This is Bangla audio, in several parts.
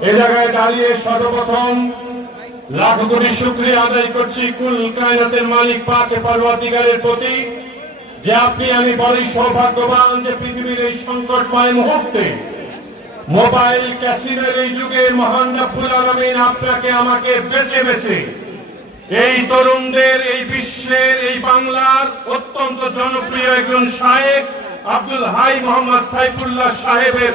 এ জায়গায় দাঁড়িয়ে সর্বপ্রথম লাখ কোটি শুক্রিয়া আদায় করছি কুল কায়নাতের মালিক পাকে পার্বতিকারের প্রতি যে আপনি আমি বড়ই সৌভাগ্যবান যে পৃথিবীর এই সংকটময় মুহূর্তে মোবাইল ক্যাসিনের এই যুগে মহান রব্বুল আলামিন আপনাকে, আমাকে বেছে বেছে এই তরুণদের, এই বিশ্বের, এই বাংলার অত্যন্ত জনপ্রিয় একজন শায়েক আব্দুল হাই মোহাম্মদ সাইফুল্লাহ সাহেবের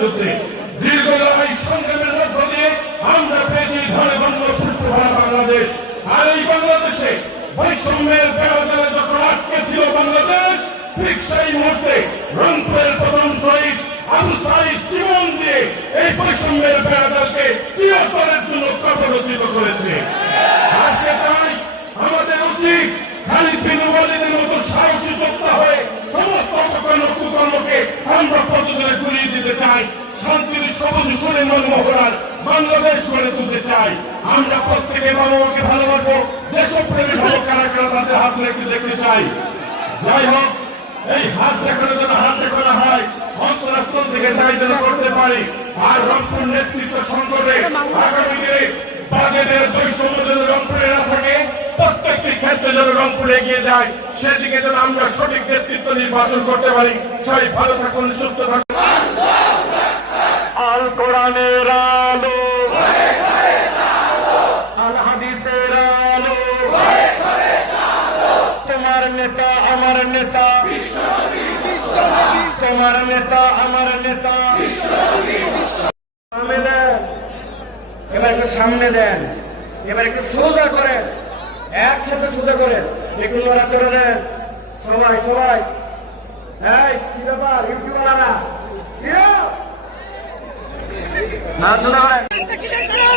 মুক্তিযুদ্ধে দীর্ঘ সংগ্রামের মধ্য দিয়ে আমরা পেয়েছি ধরে বন্ধ পুষ্পভরা বাংলাদেশ। আর এই বাংলাদেশে বৈষম্যের ব্যবধানে যখন আটকে ছিল বাংলাদেশ, ঠিক সেই মুহূর্তে রংপুরের প্রথম শহীদ আবু সাইদ জীবন দিয়ে এই বৈষম্যের ব্যবধানকে চিরতরের জন্য কবরচিত করেছে। আজকে তাই আমাদের উচিত খালিদ বিন মতো সাহসী যোদ্ধা হয়ে সমস্ত অপকর্ম কুকর্মকে আমরা প্রতিদিনে ঘুরিয়ে দিতে চাই, শান্তির সবুজ সুরেন্দ্র মহড়ার বাংলাদেশ গড়ে তুলতে চাই। আমরা প্রত্যেকে বাবা মাকে ভালোবাসবো, দেশপ্রেমী ভালো কারা কারা তাদের হাত রেখে দেখতে চাই। যাই হোক, এই হাত দেখানো যেন হাত দেখানো হয় থেকে তাই যেন করতে পারি। আর রংপুর নেতৃত্ব সংকটে বাজেটের বৈষম্য যেন রংপুরে না থাকে, প্রত্যেকটি ক্ষেত্রে যেন রংপুরে এগিয়ে যায়, সেদিকে যেন আমরা সঠিক নেতৃত্ব নির্বাচন করতে পারি। সবাই ভালো থাকুন, সুস্থ থাকুন। নেতা, আমার নেতা। তোমার নেতা, আমার নেতা। এবার একটু সামনে দেন। এবার একটু সোজা করেন। একসাথে সোজা করেন। একটু নড়াচড়া দেন সবাই সবাই। এই, কি ব্যাপার? ইউটিউবাররা? না সোজা করেন